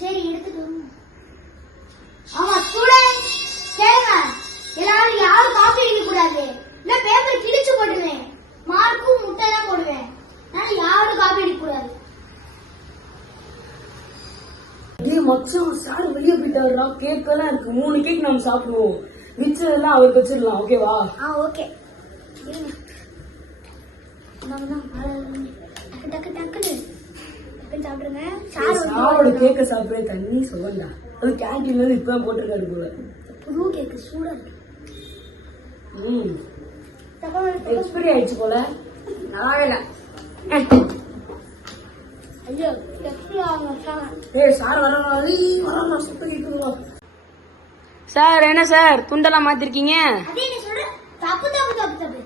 சரி எடுத்துட்டு. ஆமா ஸ்டூடெண்ட்ஸ் கேளுங்க. எல்லாரும் யாரும் காப்பி அடிக்க கூடாது. இல்ல பேப்பர் கிழிச்சு போடுவேன். மார்க்கும் முட்டை தான் போடுவேன். அதனால யாரும் காப்பி அடிக்க கூடாது. மச்சான் சார் வெளியே போயிட்டாருடா. கேக் எல்லாம் இருக்கு. 3 கேக் நம்ம சாப்பிடுவோம். மிச்சதெல்லாம் அவருக்கு வச்சிடலாம். ஓகேவா? ஓகே. டக்கு டக்குன்னு சாப்பிடுங்க. சாரோட கேக்க சாப்பிட தண்ணி சொல்லண்டா. அது கேண்டீன்ல இருந்து இப்பதான் போட்டிருக்காரு போல. புது கேக்கு சூடா இருக்கு. எக்ஸ்பைரி ஆயிடுச்சு போல. நல்லாவே இல்ல. ஐயோ எக்ஸ்பைரி ஆகாம. சார் வர சுத்த கேக்குறோம். சார் என்ன சார் துண்டெல்லாம் மாத்திருக்கீங்க? அதே என்ன சொல்ற? தப்பு தப்பு தப்பு தப்பு.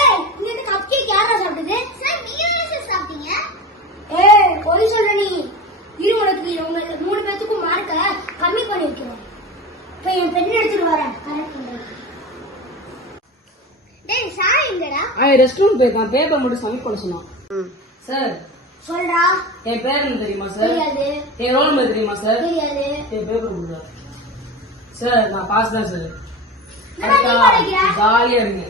ஏய் இந்த கப் கேக் யாரா சாப்பிட்டது? சார் நீங்க தான் சாப்பிட்டீங்க. ஏய் போய் சொல்ற நீ. உனக்கு உங்க 3 பேத்துக்கும் மார்க்க கம்மி பண்ணி வைக்கிறேன். இப்ப என் பென் எடுத்துட்டு வரேன். கரெக்ட் பண்றேன். டேய் சார் எங்கடா? ரெஸ்ட் ரூம் போயிருக்கான். பேப்பர் மட்டும் சப்மிட் பண்ண சொன்னான். சார் சொல்றா. என் பேர் என்ன தெரியுமா சார்? தெரியாது. என் ரோல் நம்பர் தெரியுமா சார்? தெரியாது. என் பேப்பர் கொடுங்க சார். நான் பாஸ் தான் சார். ஜாலியா ஜாலியா இருங்க.